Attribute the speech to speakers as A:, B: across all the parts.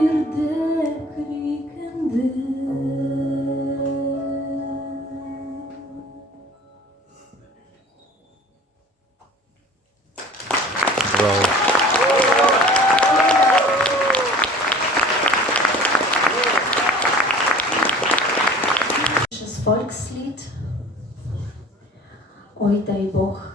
A: bir de krikende Bravo. Das Volkslied, Oi, dein Boch.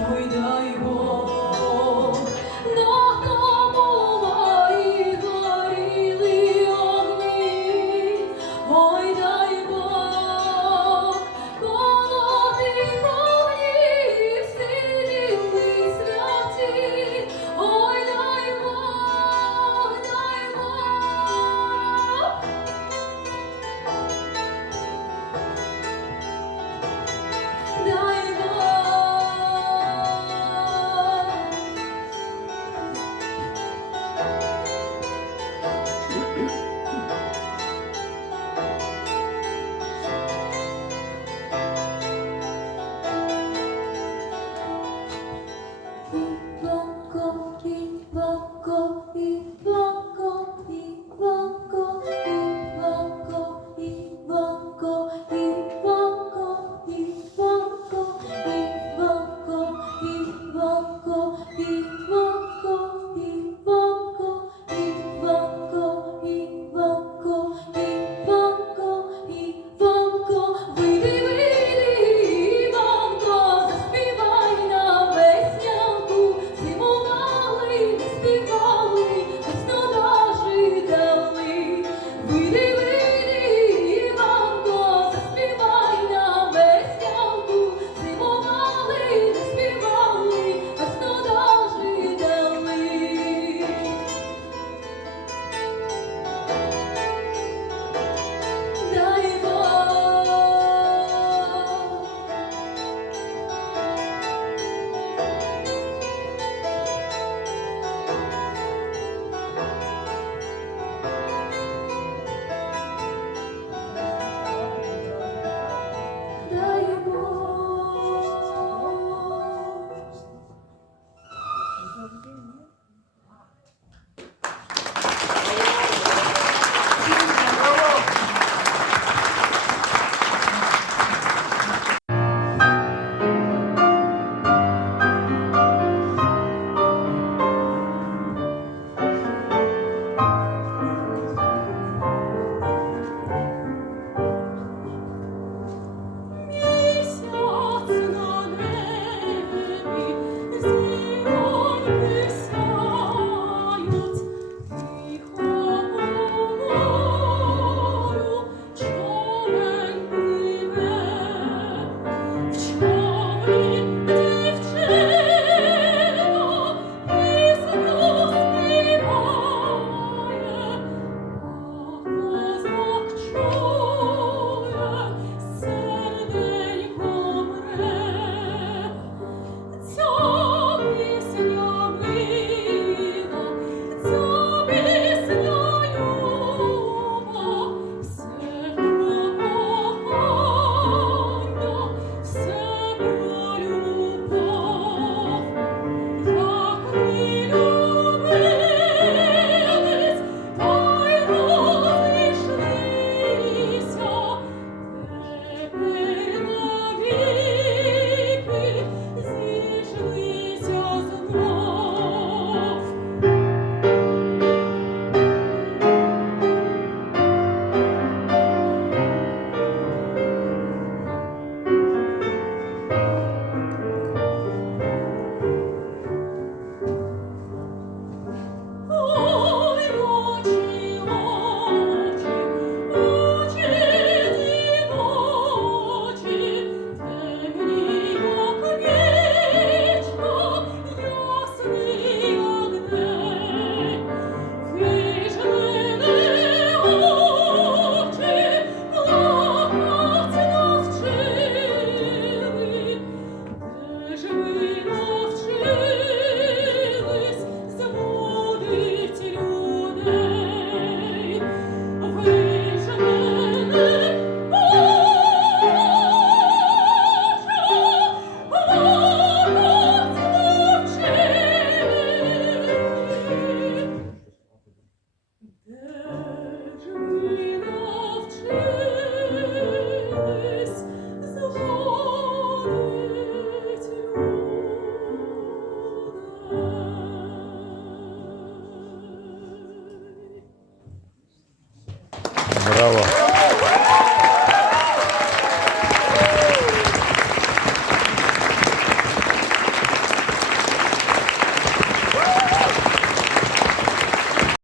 A: 너무 Браво.